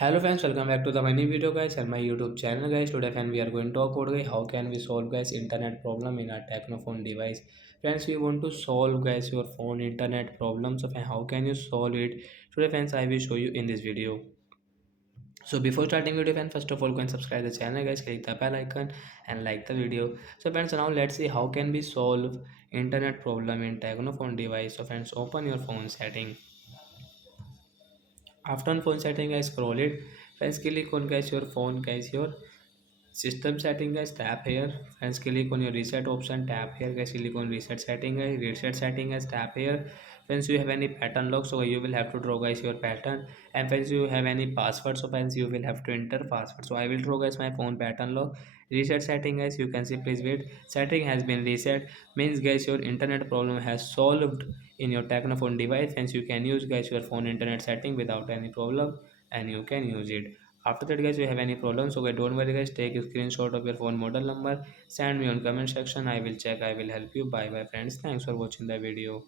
Hello friends, welcome back to the my new video guys and my YouTube channel guys. Today friend we are going to talk about guys how can we solve guys internet problem in our Tecno phone device. Friends, we want to solve guys your phone internet problem. So friend, how can you solve it? Today friends I will show you in this video. So before starting video friends, first of all go and subscribe the channel guys, click the bell icon and like the video. So friends, now let's see how can we solve internet problem in Tecno phone device. So friends, open your phone setting. After on phone setting guys, scroll it. Friends, click on guys your phone guys your system setting guys, tap here. Friends, click on your reset option, tap here guys, click on reset setting guys, reset setting guys, tap here. Friends, you have any pattern lock, so you will have to draw guys your pattern. And friends, you have any password, so friends you will have to enter password. So I will draw guys my phone pattern lock. Reset setting guys, you can see, please wait, setting has been reset, means guys your internet problem has solved in your Tecno phone device. Hence you can use guys your phone internet setting without any problem, and you can use it. After that guys, you have any problems, so guys don't worry guys, take a screenshot of your phone model number, send me on comment section, I will check, I will help you. Bye bye friends, thanks for watching the video.